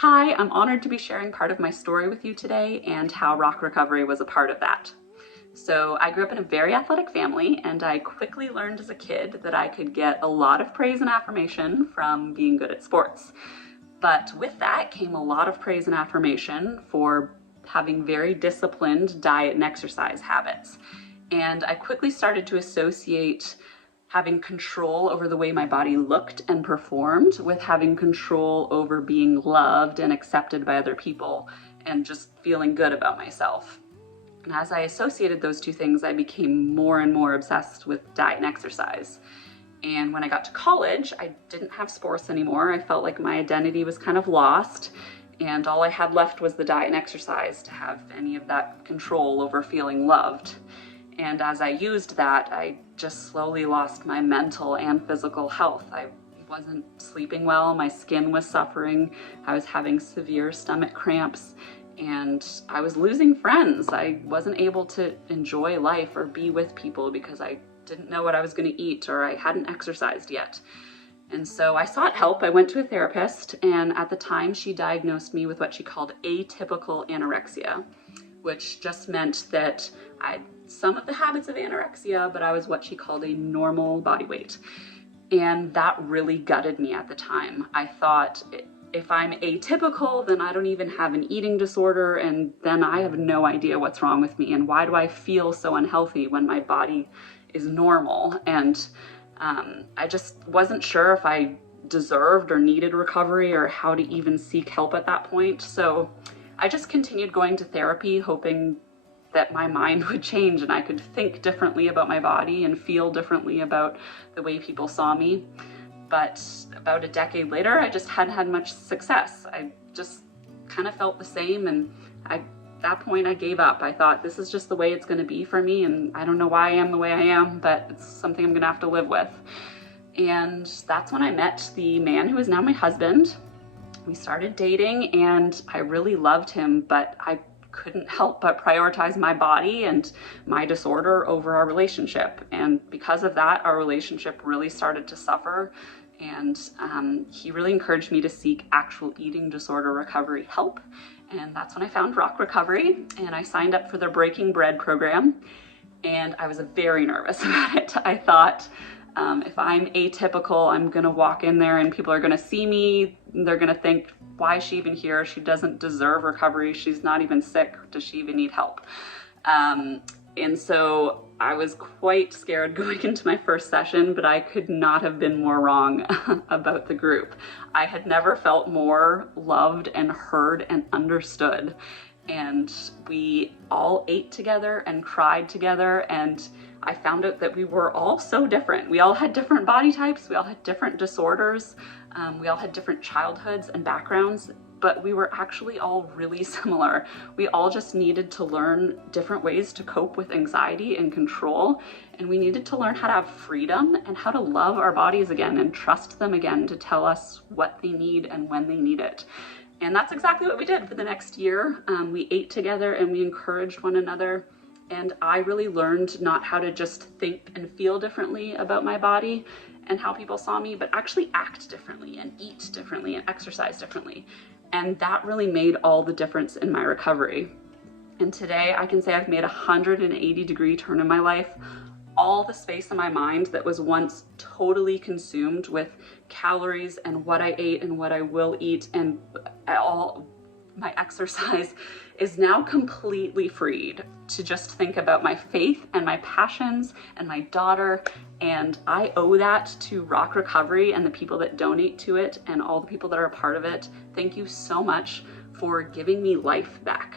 Hi, I'm honored to be sharing part of my story with you today and how rock recovery was a part of that. So I grew up in a very athletic family, and I quickly learned as a kid that I could get a lot of praise and affirmation from being good at sports. But with that came a lot of praise and affirmation for having very disciplined diet and exercise habits. And I quickly started to associate having control over the way my body looked and performed with having control over being loved and accepted by other people and just feeling good about myself. And as I associated those two things, I became more and more obsessed with diet and exercise. And when I got to college, I didn't have sports anymore. I felt like my identity was kind of lost, and all I had left was the diet and exercise to have any of that control over feeling loved. And as I used that, I just slowly lost my mental and physical health. I wasn't sleeping well, my skin was suffering, I was having severe stomach cramps, and I was losing friends. I wasn't able to enjoy life or be with people because I didn't know what I was going to eat or I hadn't exercised yet. And so I sought help. I went to a therapist, and at the time she diagnosed me with what she called atypical anorexia, which just meant that I had some of the habits of anorexia, but I was what she called a normal body weight. And that really gutted me at the time. I thought, if I'm atypical, then I don't even have an eating disorder, and then I have no idea what's wrong with me, and why do I feel so unhealthy when my body is normal? And I just wasn't sure if I deserved or needed recovery or how to even seek help at that point. So I just continued going to therapy, hoping that my mind would change and I could think differently about my body and feel differently about the way people saw me. But about a decade later, I just hadn't had much success. I just kind of felt the same, and at that point I gave up. I thought, this is just the way it's going to be for me, and I don't know why I am the way I am, but it's something I'm going to have to live with. And that's when I met the man who is now my husband. We started dating, and I really loved him, but I couldn't help but prioritize my body and my disorder over our relationship. And because of that, our relationship really started to suffer. And he really encouraged me to seek actual eating disorder recovery help. And that's when I found Rock Recovery, and I signed up for their Breaking Bread program. And I was very nervous about it. I thought, if I'm atypical, I'm gonna walk in there and people are gonna see me. They're gonna think, why is she even here? She doesn't deserve recovery. She's not even sick. Does she even need help? And so I was quite scared going into my first session, but I could not have been more wrong about the group. I had never felt more loved and heard and understood. And we all ate together and cried together, and I found out that we were all so different. We all had different body types, we all had different disorders, we all had different childhoods and backgrounds, but we were actually all really similar. We all just needed to learn different ways to cope with anxiety and control, and we needed to learn how to have freedom and how to love our bodies again and trust them again to tell us what they need and when they need it. And that's exactly what we did for the next year. We ate together and we encouraged one another. And I really learned not how to just think and feel differently about my body and how people saw me, but actually act differently and eat differently and exercise differently. And that really made all the difference in my recovery. And today I can say I've made a 180-degree turn in my life. All the space in my mind that was once totally consumed with calories and what I ate and what I will eat and all my exercise is now completely freed to just think about my faith and my passions and my daughter. And I owe that to Rock Recovery and the people that donate to it and all the people that are a part of it. Thank you so much for giving me life back.